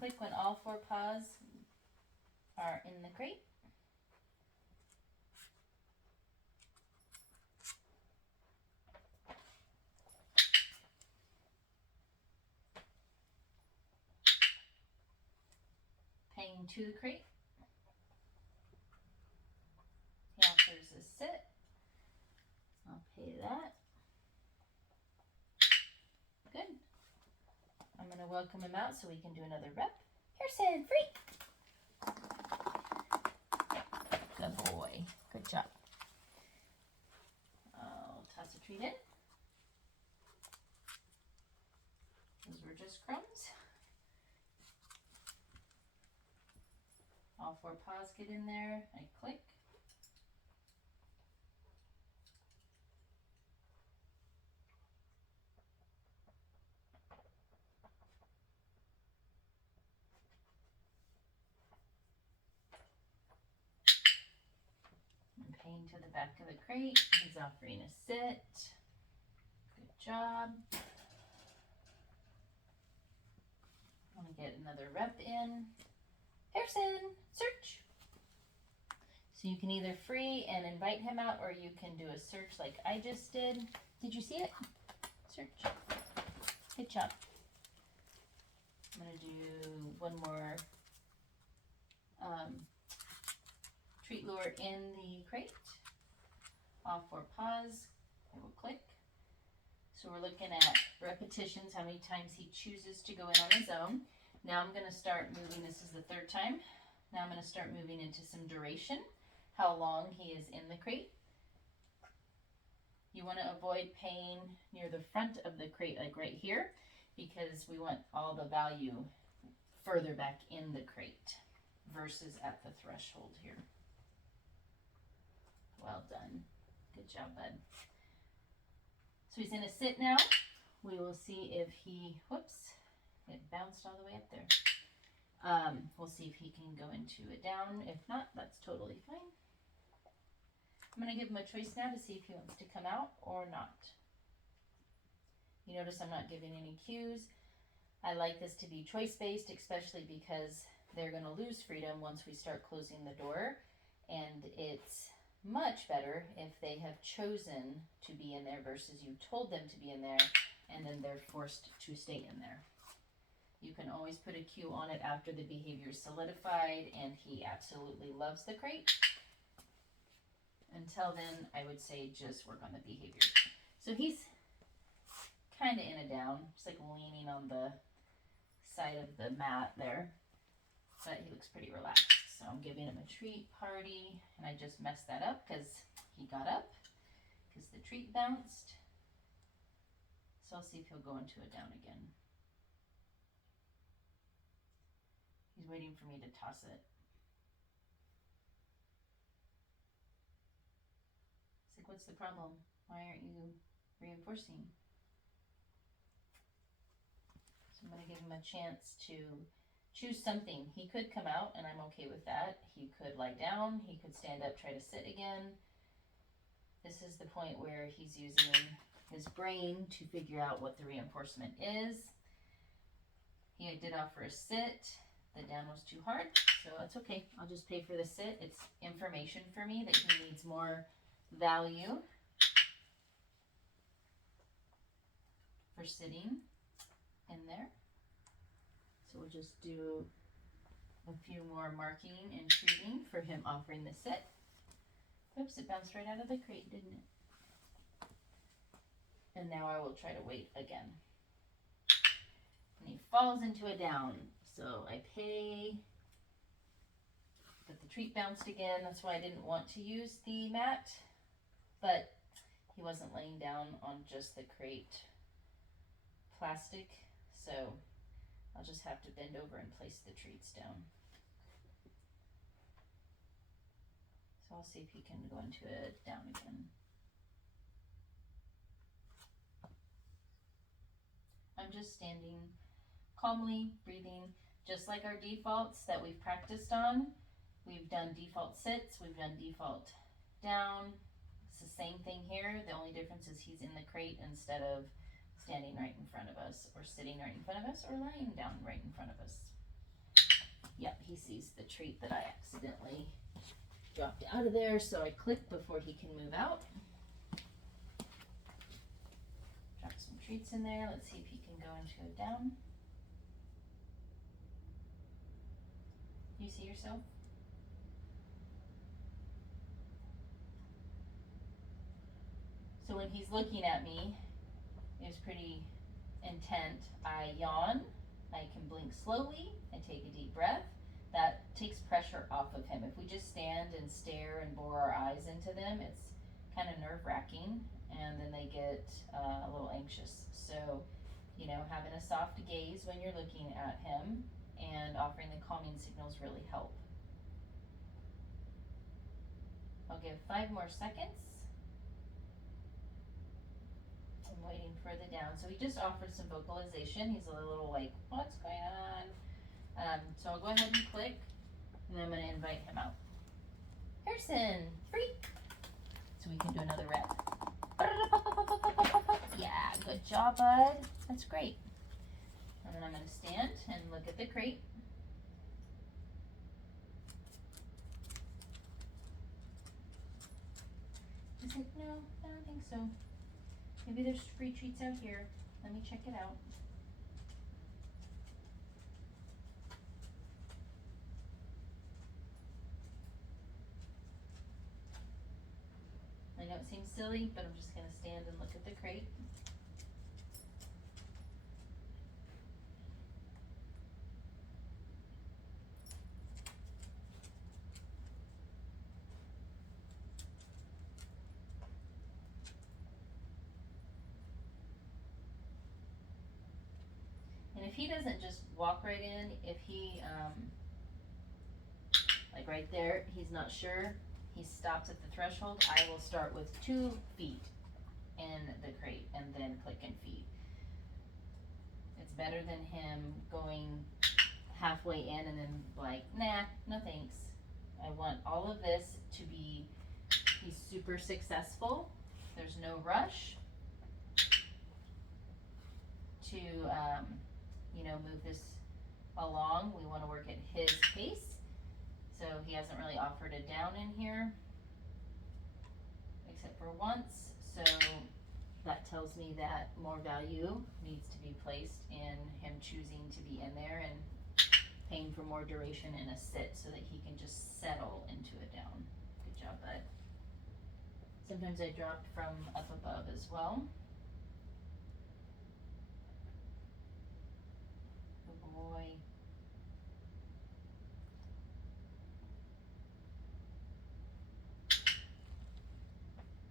click when all 4 paws are in the crate. Paying to the crate. He offers a sit. I'll pay that. Good. I'm going to welcome him out so we can do another rep. Harrison, free. Good boy. Good job. I'll toss a treat in. Those were just crumbs. All 4 paws get in there. I click. I'm paying to the back of the crate. He's offering a sit. Good job. I want to get another rep in. Harrison, search. So you can either free and invite him out, or you can do a search like I just did. Did you see it? Search. Good job. I'm going to do one more treat lure in the crate. All 4 paws. I will click. So we're looking at repetitions, how many times he chooses to go in on his own. Now I'm going to start moving. This is the 3rd time. Now I'm going to start moving into some duration, how long he is in the crate. You want to avoid paying near the front of the crate, like right here, because we want all the value further back in the crate versus at the threshold here. Well done. Good job, bud. So he's in a sit now. We will see if he, whoops, it bounced all the way up there. We'll see if he can go into a down. If not, that's totally fine. I'm going to give him a choice now to see if he wants to come out or not. You notice I'm not giving any cues. I like this to be choice-based, especially because they're going to lose freedom once we start closing the door. And it's much better if they have chosen to be in there versus you told them to be in there and then they're forced to stay in there. You can always put a cue on it after the behavior is solidified and he absolutely loves the crate. Until then, I would say just work on the behavior. So he's kind of in a down, just like leaning on the side of the mat there, but he looks pretty relaxed. So I'm giving him a treat party, and I just messed that up because he got up because the treat bounced. So I'll see if he'll go into a down again. He's waiting for me to toss it. It's like, what's the problem? Why aren't you reinforcing? So I'm going to give him a chance to choose something. He could come out, and I'm okay with that. He could lie down. He could stand up, try to sit again. This is the point where he's using his brain to figure out what the reinforcement is. He did offer a sit. The down was too hard, so it's okay. I'll just pay for the sit. It's information for me that he needs more value for sitting in there. So we'll just do a few more marking and treating for him offering the sit. Oops, it bounced right out of the crate, didn't it? And now I will try to wait again. And he falls into a down. So I pay, but the treat bounced again. That's why I didn't want to use the mat, but he wasn't laying down on just the crate plastic. So I'll just have to bend over and place the treats down. So I'll see if he can go into a down again. I'm just standing calmly, breathing, just like our defaults that we've practiced on. We've done default sits, we've done default down. It's the same thing here. The only difference is he's in the crate instead of standing right in front of us, or sitting right in front of us, or lying down right in front of us. Yep, he sees the treat that I accidentally dropped out of there, so I click before he can move out. Drop some treats in there. Let's see if he can go into a down. Do you see yourself? So when he's looking at me, it's pretty intent. I yawn, I can blink slowly, I take a deep breath. That takes pressure off of him. If we just stand and stare and bore our eyes into them, it's kind of nerve-wracking, and then they get a little anxious. So, you know, having a soft gaze when you're looking at him and offering the calming signals really help. I'll give 5 more seconds. I'm waiting for the down. So he just offered some vocalization. He's a little like, what's going on? So I'll go ahead and click, and then I'm going to invite him out. Harrison, free. So we can do another rep. Yeah, good job, bud. That's great. And then I'm going to stand and look at the crate. He's like, no, I don't think so. Maybe there's free treats out here. Let me check it out. I know it seems silly, but I'm just going to stand and look at the crate. And if he doesn't just walk right in, if he, like right there, he's not sure, he stops at the threshold, I will start with 2 feet in the crate and then click and feed. It's better than him going halfway in and then like, nah, no thanks. I want all of this to be, he's super successful. There's no rush to, you know, move this along. We want to work at his pace. So he hasn't really offered a down in here, except for once. So that tells me that more value needs to be placed in him choosing to be in there and paying for more duration in a sit so that he can just settle into a down. Good job, bud. Sometimes I dropped from up above as well. Good boy.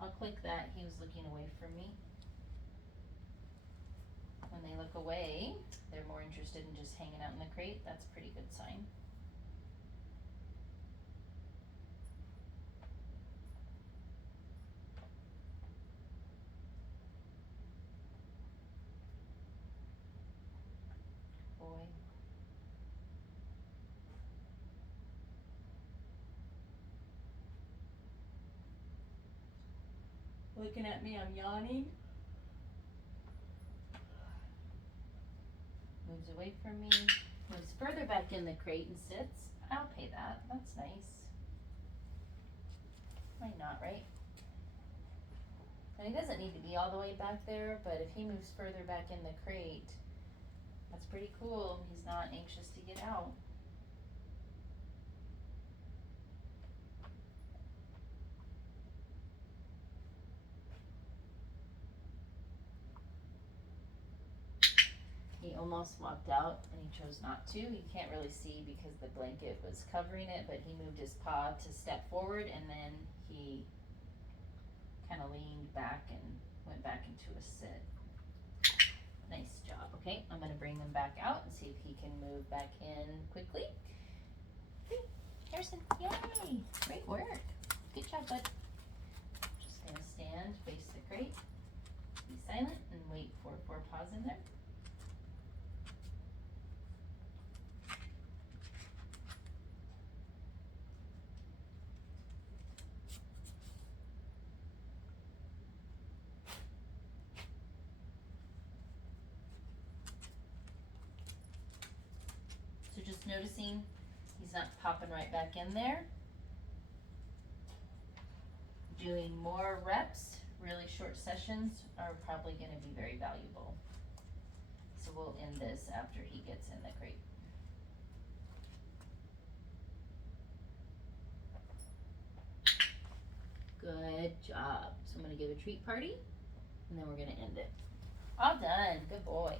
I'll click that. He was looking away from me. When they look away, they're more interested in just hanging out in the crate. That's a pretty good sign. Boy. Looking at me, I'm yawning. Moves away from me. Moves further back in the crate and sits. I'll pay that. That's nice. Why not, right? And he doesn't need to be all the way back there, but if he moves further back in the crate, that's pretty cool. He's not anxious to get out. He almost walked out and he chose not to. You can't really see because the blanket was covering it, but he moved his paw to step forward and then he kind of leaned back and went back into a sit. Nice job. Okay, I'm going to bring him back out and see if he can move back in quickly. Okay, Harrison, yay! Great work. Good job, bud. Just going to stand, face the crate, be silent, and wait for 4 paws in there. So just noticing He's not popping right back in there. Doing more reps, really short sessions are probably going to be very valuable. So we'll end this after he gets in the crate. Good job. So I'm going to give a treat party, and then we're going to end it. All done. Good boy.